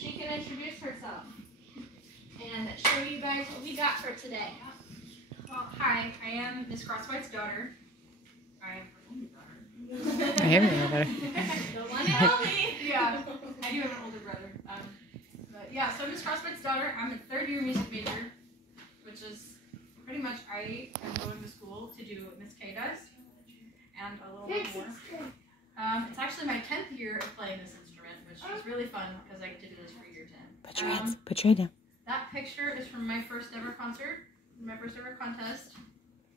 she can introduce herself and show you guys what we got for today. Well, hi, I am Miss Crosswhite's daughter. I am her only daughter. I have your daughter. The one and only. Yeah, I do have an older brother. But yeah, so Miss Crosswhite's daughter. I'm a third-year music major, which is pretty much I am going to school to do what Miss K does, and a little bit more. It's actually my 10th year of playing this instrument, which is really fun because I get to do this for year 10. Put your hand down. That picture is from my first ever concert, my first ever contest,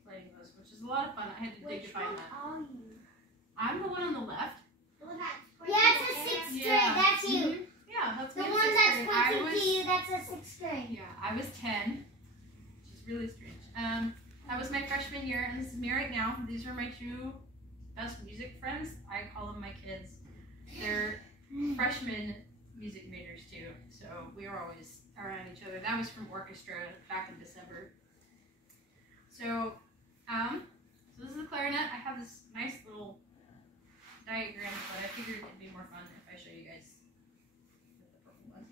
playing this, which is a lot of fun. I had to dig to find that. I'm the one on the left. Yeah, it's a 6th grade. That's you. Mm-hmm. Yeah, that's The me. one that's pointing to you, that's a 6th grade. Yeah, I was 10, which is really strange. That was my freshman year, and this is me right now. These are my two best music friends. I call them my kids. They're freshmen music majors too, so we were always around each other. That was from orchestra back in December. So, so this is the clarinet. I have this nice little diagram, but I figured it'd be more fun if I show you guys with the purple one.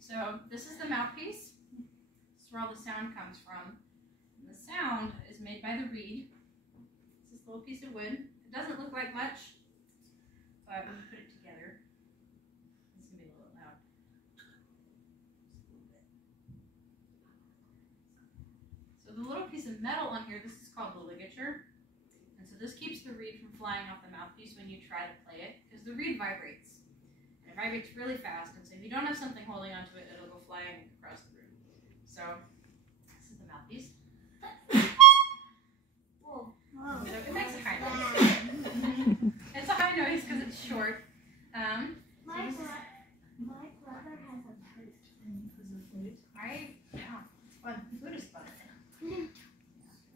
So this is the mouthpiece. This is where all the sound comes from. And the sound is made by the reed. It's this little piece of wood. It doesn't look like much, but when you put it together, it's gonna be a little loud. Just a little bit. So the little piece of metal on here, this is called the ligature. And so this keeps the reed from flying off the mouthpiece when you try to play it, because the reed vibrates. And it vibrates really fast, and so if you don't have something holding onto it, it'll go flying across the room. So this is the mouthpiece. Whoa. So it makes a high noise. It's a high noise because it's short. My brother has a flute. Yeah, it's fun. Flute is fun.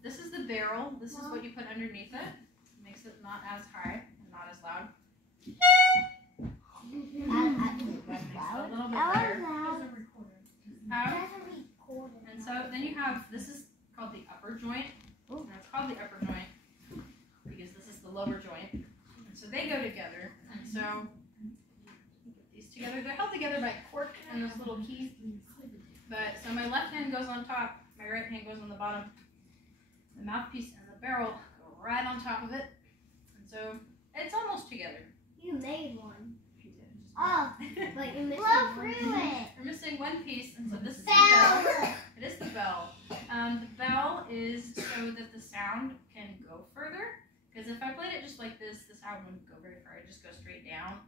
This is the barrel. This is what you put underneath it. It makes it not as high and not as loud. A little bit better. And so then you have, this is called the upper joint. And it's called the upper joint because this is the lower joint. And so they go together. And so you put these together. They're held together by a cork and this little key. But so my left hand goes on top, my right hand goes on the bottom. The mouthpiece and the barrel go right on top of it. And so it's almost together. You made one. She did. Oh, but you're missing one. We're missing one piece, and so this is the bell. It is the bell. The bell is so that the sound can go further. Because if I played it just like this, the sound wouldn't go very far. It'd just go straight down.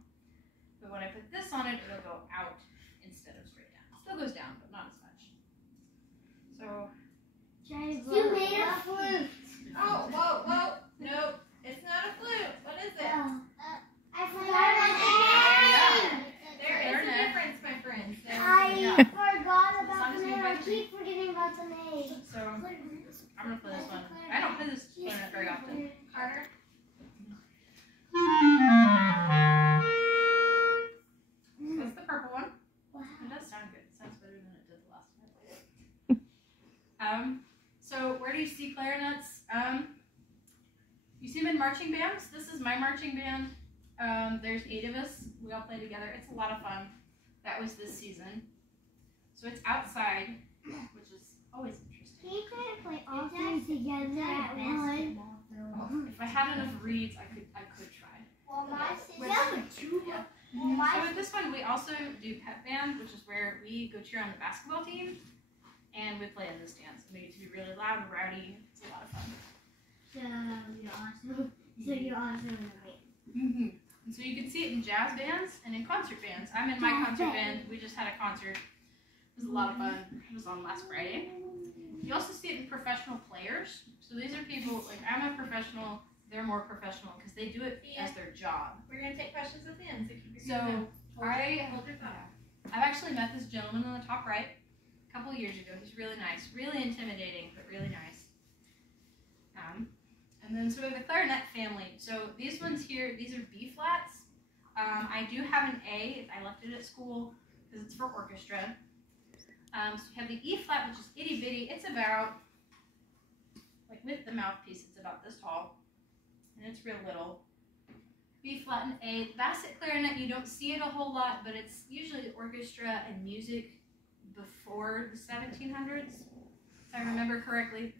But when I put this on it, it'll go out instead of straight down. It still goes down, but not as much. So. You made a flute. Oh, whoa, whoa. Nope. It's not a flute. What is it? I forgot about There is a difference, my friends. I forgot about the name. I keep forgetting about the name. So, I'm going to play this one. I don't play this clarinet very often. Carter? That's the purple one. Wow. It does sound good. It sounds better than it did the last time. So where do you see clarinets? You see them in marching bands. This is my marching band. There's 8 of us. We all play together. It's a lot of fun. That was this season. So it's outside, which is always interesting. Can you try to play all 3 together at once? If I had enough reeds, I could try. Well, my sister. Yeah. So with this one, we also do pep band, which is where we go cheer on the basketball team, and we play in the stands. We get to be really loud and rowdy. It's a lot of fun. So you're also in the band. And so you can see it in jazz bands and in concert bands. I'm in my concert band. We just had a concert. It was a lot of fun. It was on last Friday. You also see it in professional players. So these are people, like I'm a professional, they're more professional because they do it as their job. We're going to take questions at the end. So hold your thought. I've actually met this gentleman on the top right a couple of years ago. He's really nice, really intimidating, but really nice. And then so we have the clarinet family. So these ones here, these are B flats. I do have an A. I left it at school because it's for orchestra. So we have the E flat, which is itty bitty. It's about, like with the mouthpiece, it's about this tall. And it's real little. B flat and A. The basset clarinet, you don't see it a whole lot, but it's usually orchestra and music before the 1700s, if I remember correctly.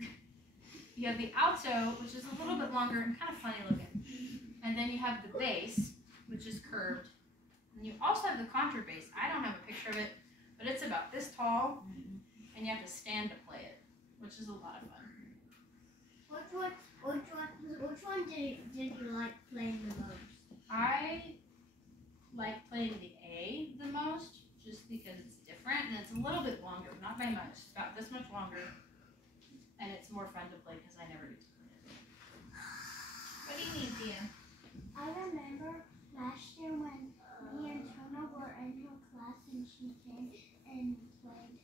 You have the alto, which is a little bit longer and kind of funny looking. And then you have the bass, which is curved. And you also have the contrabass. I don't have a picture of it, but it's about this tall, and you have to stand to play it, which is a lot of fun. Which one did you like playing the most? I like playing the A the most, just because it's different and it's a little bit longer, not by much. It's about this much longer, and it's more fun to play because I never get to play it. What do you need, Dia? I remember last year when me and Tona were in her class and she came and played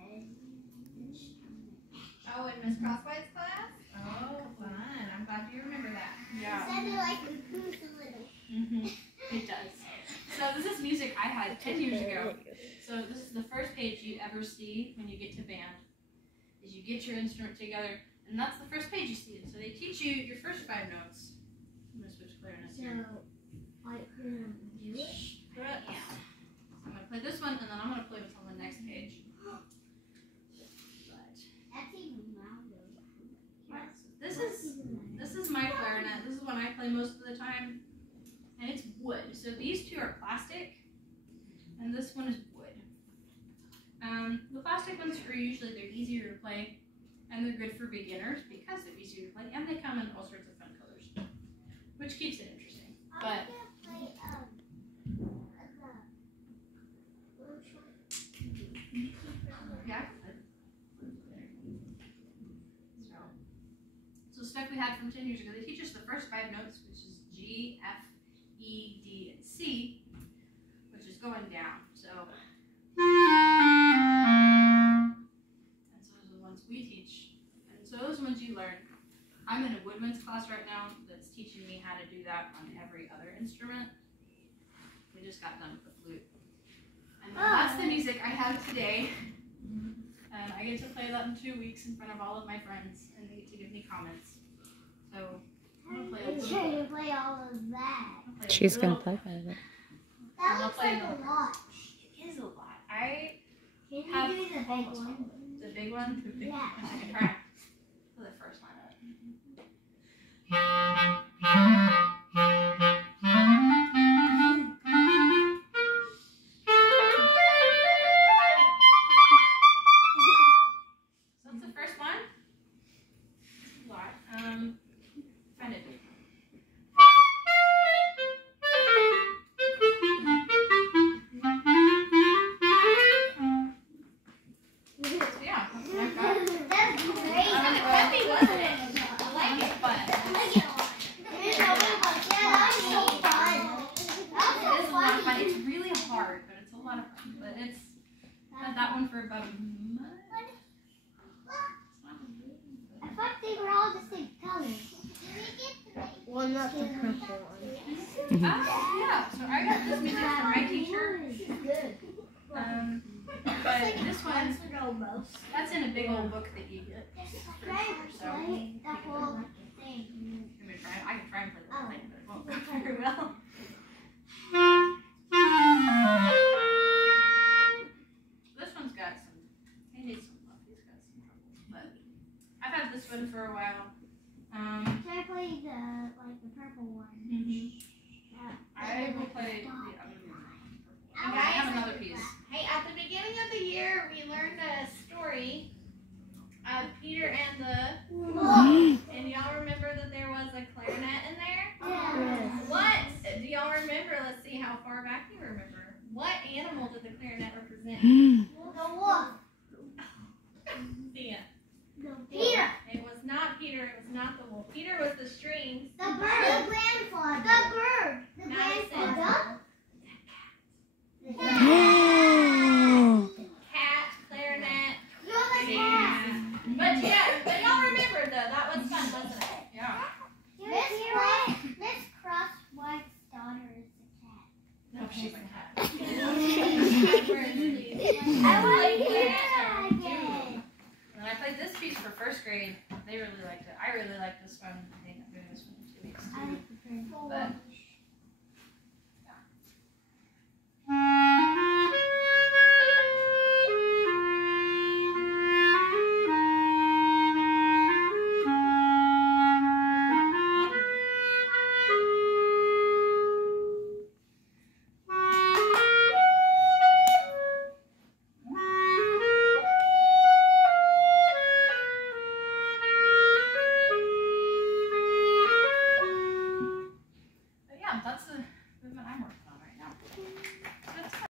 an instrument. Oh, in Miss Crosswhite's class? Oh, fun. I'm glad you remember that. Yeah. It sounded like a goose a little. It does. So this is music I had 10 years ago. So this is the first page you ever see when you get to band, is you get your instrument together, and that's the first page you see. So they teach you your first 5 notes. I'm going to switch clarinets here. I couldn't do it. Yeah. So I'm going to play this one, and then I'm going to play what's on the next page. But That's even louder. right, so this is my clarinet. This is one I play most of the time, and it's wood. So these two are plastic, and this one is wood. The plastic ones are usually they're easier to play, and they're good for beginners because they're easier to play, and they come in all sorts of fun colors, which keeps it interesting. But yeah. So stuff we had from 10 years ago. They teach us the first 5 notes, which is G, F, E, D, and C, which is going down. So, and so those are the ones we teach, and so those are the ones you learn. I'm in a woodwinds class right now that's teaching me how to do that on every other instrument. We just got done with the flute, and that's the music I have today. And I get to play that in 2 weeks in front of all of my friends, and they get to give me comments. So I'm gonna play a little bit. You play all of that. She's gonna play by it. That looks like a lot. It is a lot. I Can you have do the big almost one? all of it. The big one? Yeah. I can try. For the first line of it. So that's the first one. It's a lot. Find it. Yeah, like that. That's great. Kind of peppy, wasn't it? I like it, but I like it a lot. Yeah, that's so fun. That's it so is a lot of fun. funny. It's really hard, but it's a lot of fun. But it's had that one for about a month. I thought they were all the same color. Well, not the purple one. Yeah, so I got this music from my teacher. Good. But this one, that's in a big old book that you get. Right, So, right? The whole thing. I can try and play the whole thing, but it won't go very well. This one's got some, it needs some love, he's got some trouble. But I've had this one for a while. Should I play the purple one? I will play the other one. And I guys, have another piece. Hey, at the beginning of the year, we learned a story of Peter and and y'all remember that there was a clarinet in there? Yeah. What? Do y'all remember? Let's see how far back you remember. What animal did the clarinet represent? The wolf. Thea. Peter. It was not Peter. It was not the wolf. Peter was the strings. The bird. The grandfather. The bird. The Madison. grandfather. Cat, clarinet. You're the cat. But yeah, but y'all remembered though. That was fun, wasn't it? Yeah. Miss Crosswhite's daughter is a cat. No, she's a cat. I want to hear that again. When I played this piece for first grade, they really liked it. I really liked this one. I think I'm doing this one in 2 weeks too. But